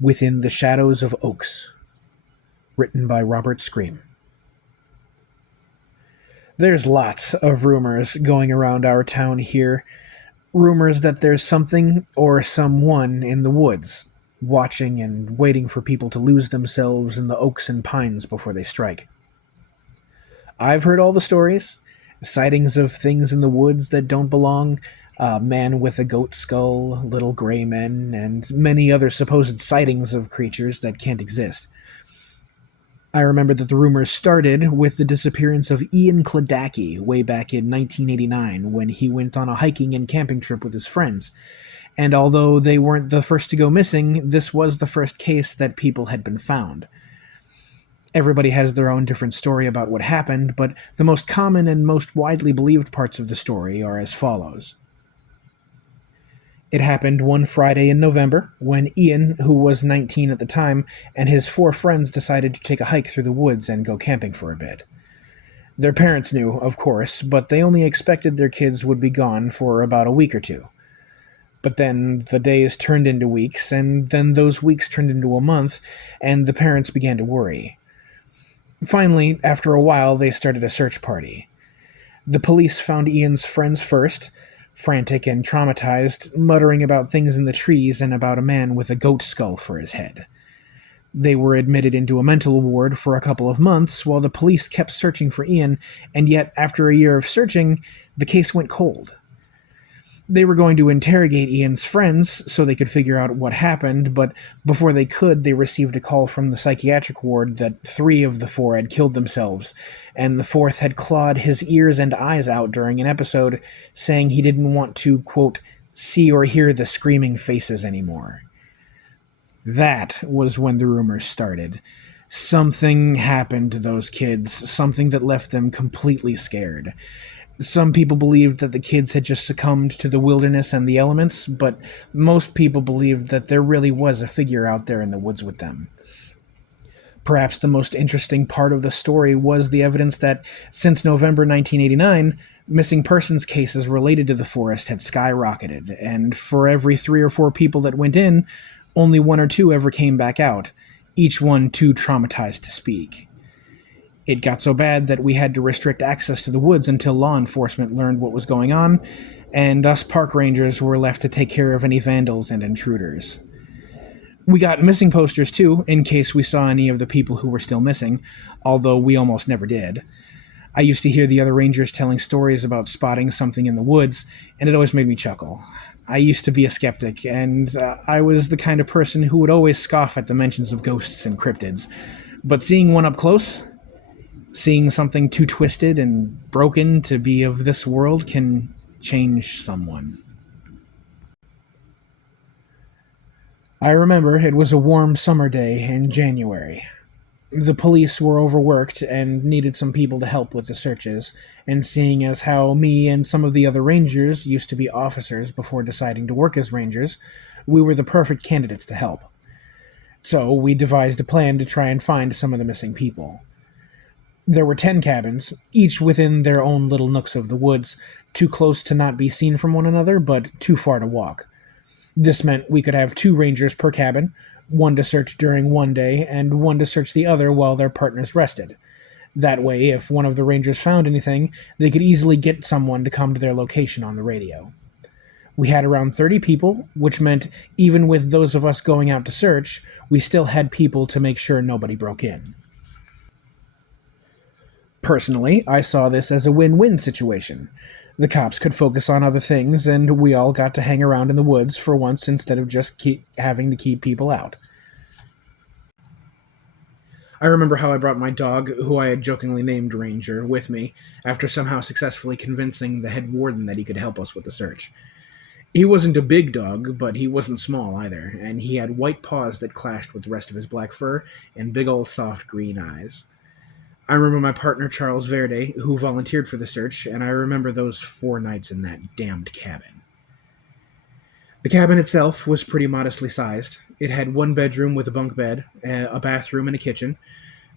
Within the Shadows of Oaks, written by robertscream. There's lots of rumors going around our town here. Rumors that there's something or someone in the woods, watching and waiting for people to lose themselves in the oaks and pines before they strike. I've heard all the stories, sightings of things in the woods that don't belong, a man with a goat skull, little gray men, and many other supposed sightings of creatures that can't exist. I remember that the rumors started with the disappearance of Ian Kladacki way back in 1989 when he went on a hiking and camping trip with his friends. And although they weren't the first to go missing, this was the first case that people had been found. Everybody has their own different story about what happened, but the most common and most widely believed parts of the story are as follows. It happened one Friday in November when Ian, who was 19 at the time, and his 4 friends decided to take a hike through the woods and go camping for a bit. Their parents knew, of course, but they only expected their kids would be gone for about a week or two. But then the days turned into weeks, and then those weeks turned into a month, and the parents began to worry. Finally, after a while, they started a search party. The police found Ian's friends first, frantic and traumatized, muttering about things in the trees and about a man with a goat skull for his head. They were admitted into a mental ward for a couple of months while the police kept searching for Ian, and yet, after a year of searching, the case went cold. They were going to interrogate Ian's friends so they could figure out what happened, but before they could, they received a call from the psychiatric ward that 3 of the 4 had killed themselves, and the 4th had clawed his ears and eyes out during an episode, saying he didn't want to, quote, see or hear the screaming faces anymore. That was when the rumors started. Something happened to those kids, something that left them completely scared. Some people believed that the kids had just succumbed to the wilderness and the elements, but most people believed that there really was a figure out there in the woods with them. Perhaps the most interesting part of the story was the evidence that, since November 1989, missing persons cases related to the forest had skyrocketed, and for every 3 or 4 people that went in, only 1 or 2 ever came back out, each one too traumatized to speak. It got so bad that we had to restrict access to the woods until law enforcement learned what was going on, and us park rangers were left to take care of any vandals and intruders. We got missing posters too, in case we saw any of the people who were still missing, although we almost never did. I used to hear the other rangers telling stories about spotting something in the woods, and it always made me chuckle. I used to be a skeptic, and I was the kind of person who would always scoff at the mentions of ghosts and cryptids. But seeing one up close, seeing something too twisted and broken to be of this world can change someone. I remember it was a warm summer day in January. The police were overworked and needed some people to help with the searches, and seeing as how me and some of the other rangers used to be officers before deciding to work as rangers, we were the perfect candidates to help. So we devised a plan to try and find some of the missing people. There were 10 cabins, each within their own little nooks of the woods, too close to not be seen from one another, but too far to walk. This meant we could have 2 rangers per cabin, one to search during one day, and one to search the other while their partners rested. That way, if one of the rangers found anything, they could easily get someone to come to their location on the radio. We had around 30 people, which meant even with those of us going out to search, we still had people to make sure nobody broke in. Personally, I saw this as a win-win situation. The cops could focus on other things, and we all got to hang around in the woods for once instead of just having to keep people out. I remember how I brought my dog, who I had jokingly named Ranger, with me, after somehow successfully convincing the head warden that he could help us with the search. He wasn't a big dog, but he wasn't small either, and he had white paws that clashed with the rest of his black fur and big old soft green eyes. I remember my partner Charles Verde, who volunteered for the search, and I remember those 4 nights in that damned cabin. The cabin itself was pretty modestly sized. It had 1 bedroom with a bunk bed, a bathroom, and a kitchen,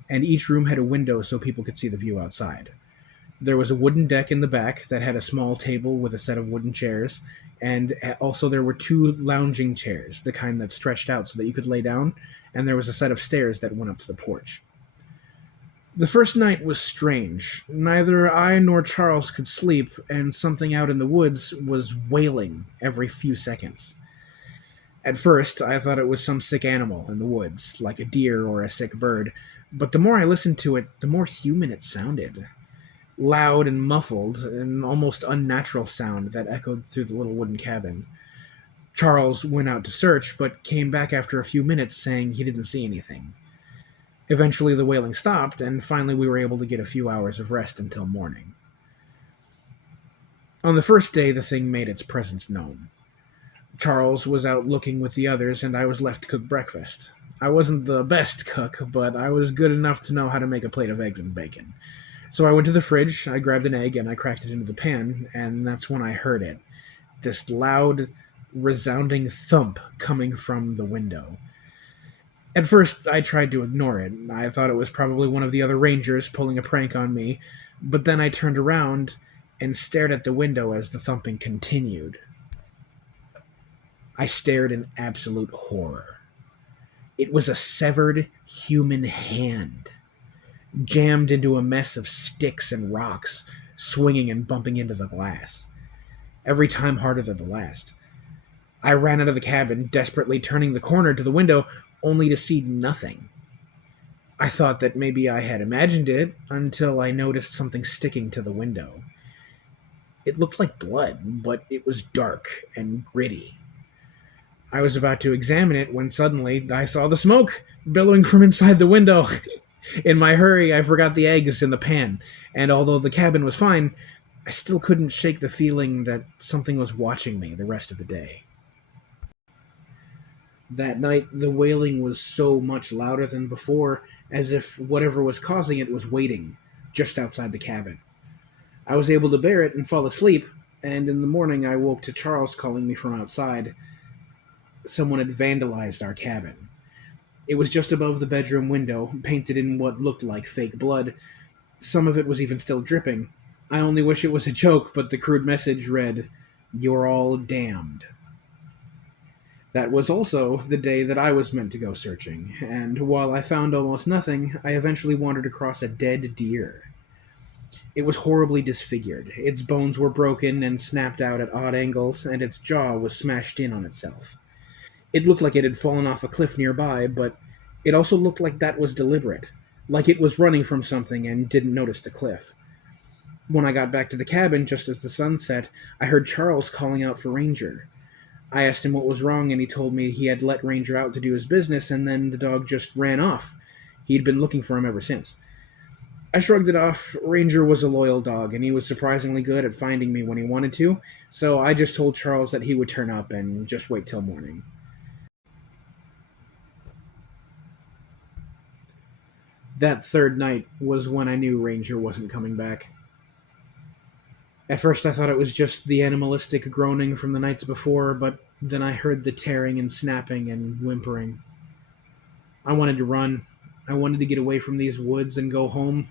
and each room had a window so people could see the view outside. There was a wooden deck in the back that had a small table with a set of wooden chairs, and also there were two lounging chairs, the kind that stretched out so that you could lay down, and there was a set of stairs that went up to the porch. The first night was strange. Neither I nor Charles could sleep, and something out in the woods was wailing every few seconds. At first, I thought it was some sick animal in the woods, like a deer or a sick bird, but the more I listened to it, the more human it sounded. Loud and muffled, an almost unnatural sound that echoed through the little wooden cabin. Charles went out to search, but came back after a few minutes saying he didn't see anything. Eventually, the wailing stopped, and finally, we were able to get a few hours of rest until morning. On the first day, the thing made its presence known. Charles was out looking with the others, and I was left to cook breakfast. I wasn't the best cook, but I was good enough to know how to make a plate of eggs and bacon. So I went to the fridge, I grabbed an egg, and I cracked it into the pan, and that's when I heard it. This loud, resounding thump coming from the window. At first, I tried to ignore it. I thought it was probably one of the other rangers pulling a prank on me, but then I turned around and stared at the window as the thumping continued. I stared in absolute horror. It was a severed human hand, jammed into a mess of sticks and rocks, swinging and bumping into the glass, every time harder than the last. I ran out of the cabin, desperately turning the corner to the window, only to see nothing. I thought that maybe I had imagined it until I noticed something sticking to the window. It looked like blood, but it was dark and gritty. I was about to examine it when suddenly I saw the smoke billowing from inside the window. In my hurry, I forgot the eggs in the pan, and although the cabin was fine, I still couldn't shake the feeling that something was watching me the rest of the day. That night, the wailing was so much louder than before, as if whatever was causing it was waiting just outside the cabin. I was able to bear it and fall asleep, and in the morning I woke to Charles calling me from outside. Someone had vandalized our cabin. It was just above the bedroom window, painted in what looked like fake blood. Some of it was even still dripping. I only wish it was a joke, but the crude message read, "You're all damned." That was also the day that I was meant to go searching, and while I found almost nothing, I eventually wandered across a dead deer. It was horribly disfigured. Its bones were broken and snapped out at odd angles, and its jaw was smashed in on itself. It looked like it had fallen off a cliff nearby, but it also looked like that was deliberate, like it was running from something and didn't notice the cliff. When I got back to the cabin just as the sun set, I heard Charles calling out for Ranger. I asked him what was wrong, and he told me he had let Ranger out to do his business, and then the dog just ran off. He'd been looking for him ever since. I shrugged it off. Ranger was a loyal dog, and he was surprisingly good at finding me when he wanted to, so I just told Charles that he would turn up and just wait till morning. That third night was when I knew Ranger wasn't coming back. At first I thought it was just the animalistic groaning from the nights before, but then I heard the tearing and snapping and whimpering. I wanted to run. I wanted to get away from these woods and go home,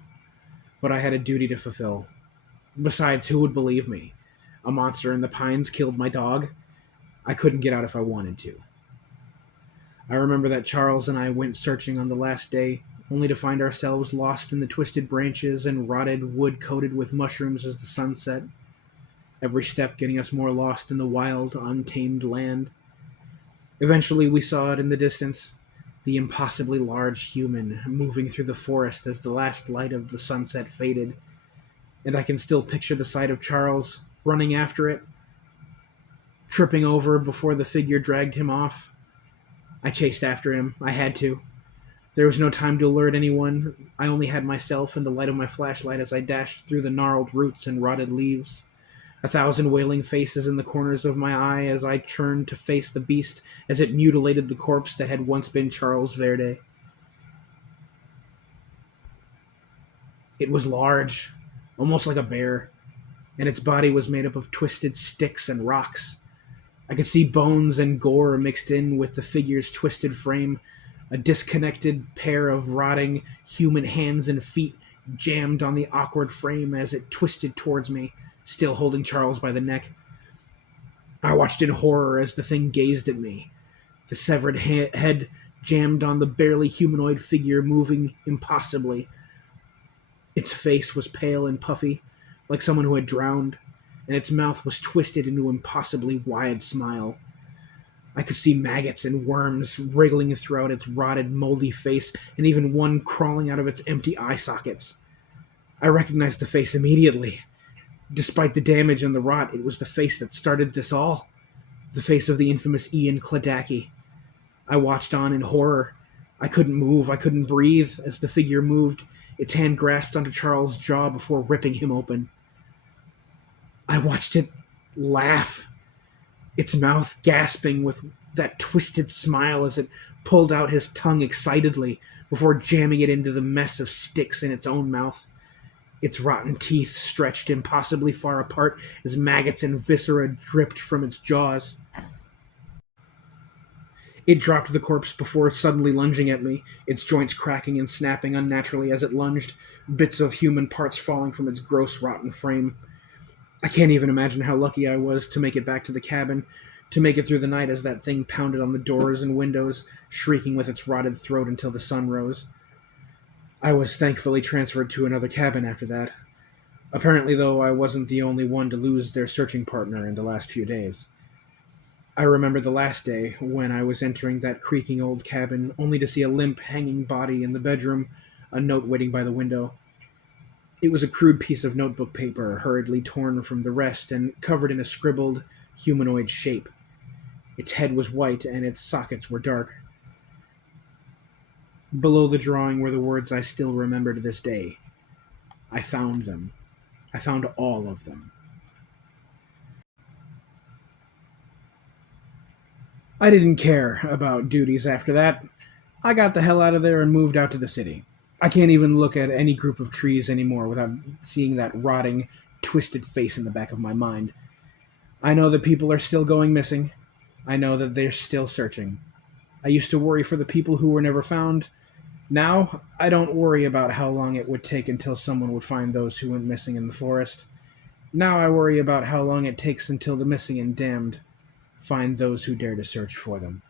but I had a duty to fulfill. Besides, who would believe me? A monster in the pines killed my dog. I couldn't get out if I wanted to. I remember that Charles and I went searching on the last day, only to find ourselves lost in the twisted branches and rotted wood coated with mushrooms as the sun set. Every step getting us more lost in the wild, untamed land. Eventually we saw it in the distance, the impossibly large human moving through the forest as the last light of the sunset faded, and I can still picture the sight of Charles running after it, tripping over before the figure dragged him off. I chased after him. I had to. There was no time to alert anyone. I only had myself and the light of my flashlight as I dashed through the gnarled roots and rotted leaves. 1,000 wailing faces in the corners of my eye as I turned to face the beast as it mutilated the corpse that had once been Charles Verde. It was large, almost like a bear, and its body was made up of twisted sticks and rocks. I could see bones and gore mixed in with the figure's twisted frame, a disconnected pair of rotting human hands and feet jammed on the awkward frame as it twisted towards me, still holding Charles by the neck. I watched in horror as the thing gazed at me, the severed head jammed on the barely humanoid figure moving impossibly. Its face was pale and puffy, like someone who had drowned, and its mouth was twisted into an impossibly wide smile. I could see maggots and worms wriggling throughout its rotted, moldy face, and even one crawling out of its empty eye sockets. I recognized the face immediately. Despite the damage and the rot, it was the face that started this all. The face of the infamous Ian Kladaki. I watched on in horror. I couldn't move, I couldn't breathe as the figure moved. Its hand grasped onto Charles' jaw before ripping him open. I watched it laugh, its mouth gasping with that twisted smile as it pulled out his tongue excitedly before jamming it into the mess of sticks in its own mouth. Its rotten teeth stretched impossibly far apart as maggots and viscera dripped from its jaws. It dropped the corpse before suddenly lunging at me, its joints cracking and snapping unnaturally as it lunged, bits of human parts falling from its gross, rotten frame. I can't even imagine how lucky I was to make it back to the cabin, to make it through the night as that thing pounded on the doors and windows, shrieking with its rotted throat until the sun rose. I was thankfully transferred to another cabin after that. Apparently, though, I wasn't the only one to lose their searching partner in the last few days. I remember the last day when I was entering that creaking old cabin, only to see a limp, hanging body in the bedroom, a note waiting by the window. It was a crude piece of notebook paper, hurriedly torn from the rest and covered in a scribbled, humanoid shape. Its head was white and its sockets were dark. Below the drawing were the words I still remember to this day. I found them. I found all of them. I didn't care about duties after that. I got the hell out of there and moved out to the city. I can't even look at any group of trees anymore without seeing that rotting, twisted face in the back of my mind. I know that people are still going missing. I know that they're still searching. I used to worry for the people who were never found. Now, I don't worry about how long it would take until someone would find those who went missing in the forest. Now I worry about how long it takes until the missing and damned find those who dare to search for them.